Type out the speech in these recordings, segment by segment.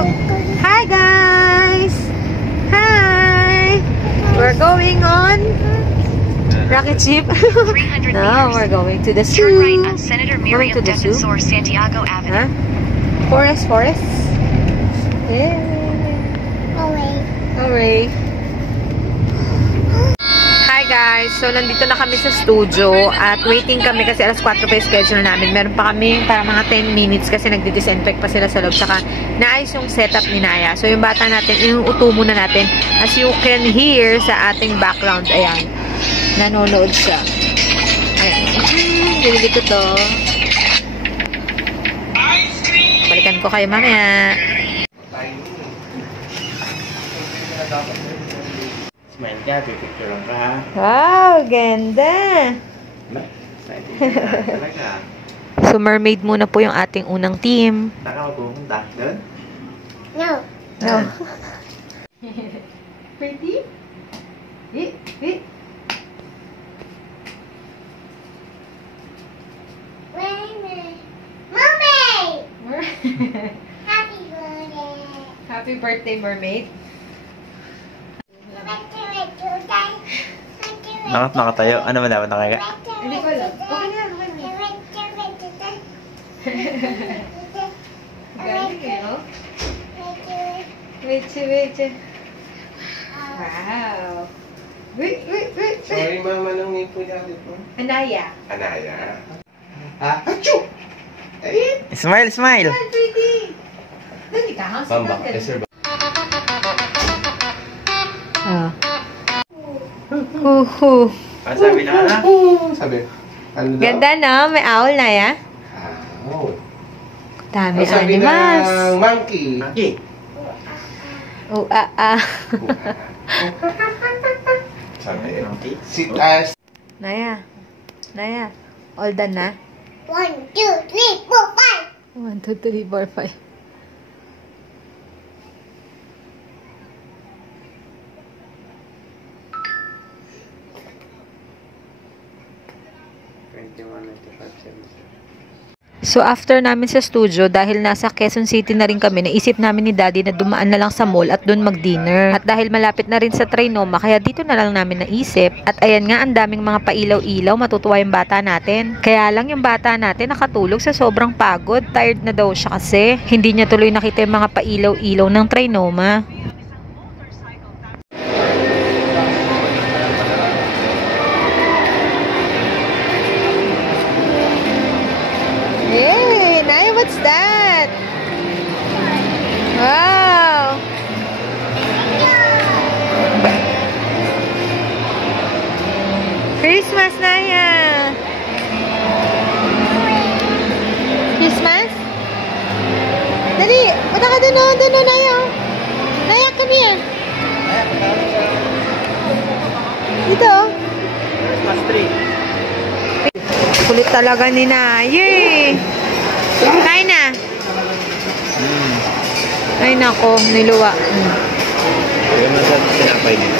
Hi guys! Hi! We're going on rocket ship. No, we're going to the zoo. Turn right on Senator Miriam Going to the zoo. Defensor Santiago Avenue. Huh? Forest. Yeah. Hooray. Hi guys! So, nandito na kami sa studio at waiting kami kasi alas 4 pa yung schedule namin. Meron pa kami para mga 10 minutes kasi nagdi-disinfect pa sila sa loob. Saka, naayos yung setup ni Naya. So, yung bata natin, yung uto muna natin. As you can hear sa ating background, ayan. Nanonood siya. Ayan. Bibili ko to. Balikan ko kayo mamaya. Smile ka, pipicture lang ka ha. Wow, ganda! Talaga. So, mermaid muna po yung ating unang team. Taka magpupunta doon? No. Pretty? Wait. Happy birthday, mermaid. Bakit nakatayo? Ano ba dapat nakaya? Hindi ko alam. Okay na. Galing eh, no? Wait. Wow. Wait. Sorry mama, nang nipo niya dito. Anaya. Ha? Achoo! Smile! Hi, pretty. Dali ka, ha? Bamba, sir. Sabi na ka na? Sabi. Ano daw? Ganda, no? May owl na, ya? Oh. Dami Sabi animals. ng monkey. Sabi, sit as. Naya. All done na? 1, 2, 3, 4, 5. 1, 2, 3, 4, 5. So, after namin sa studio, dahil nasa Quezon City na rin kami, naisip namin ni Daddy na dumaan na lang sa mall at doon mag-dinner. At dahil malapit na rin sa Trinoma, kaya dito na lang namin naisip. At ayan nga, ang daming mga pailaw-ilaw, matutuwa yung bata natin. Kaya lang yung bata natin nakatulog sa sobrang pagod. Tired na daw siya kasi. Hindi niya tuloy nakita yung mga pailaw-ilaw ng Trinoma. Hey, Naya, what's that? Wow! Christmas, Naya! Christmas? Dali! Punta ka dun, Naya! Naya, come here! Dito! Christmas tree. Kulit talaga ni Naya. Kain na. Ay nako, niluwa. Ayun na sa sinapay nito.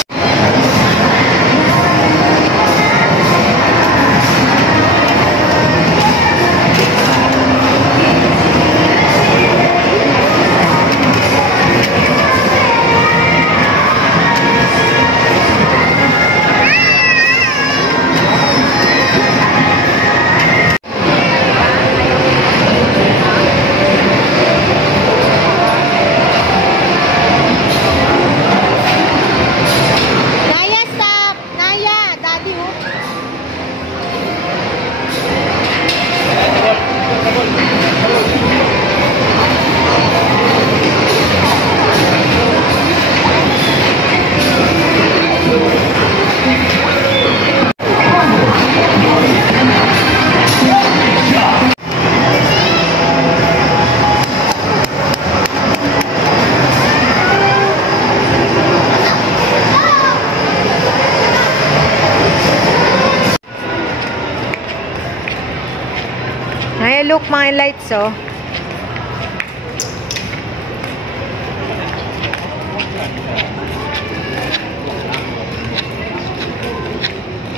Ay, look, mga lights, oh.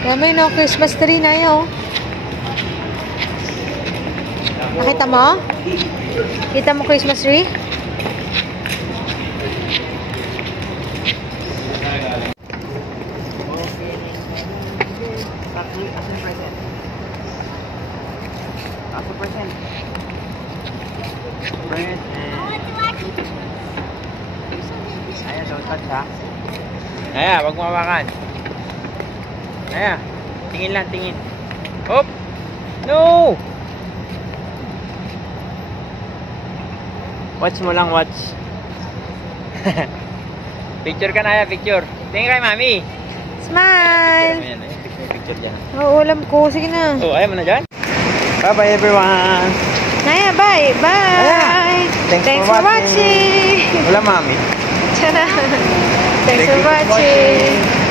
Dami no, Christmas tree na yun. Nakita mo? Kita mo Christmas tree? Ayan, don't touch ha. Ayan, wag mo hawakan. Ayan, tingin lang, tingin. Hop! No! Watch mo lang, watch. Picture ka na, picture. Tingin kay mami. Smile! Ayan, picture dyan. Oo, alam ko. Sige na. Oh, ayaw mo na dyan? Bye-bye everyone! Naya, bye! Bye! Thanks for watching. watching! Wala mami. Tara! Thanks Thank for you for watching! watching.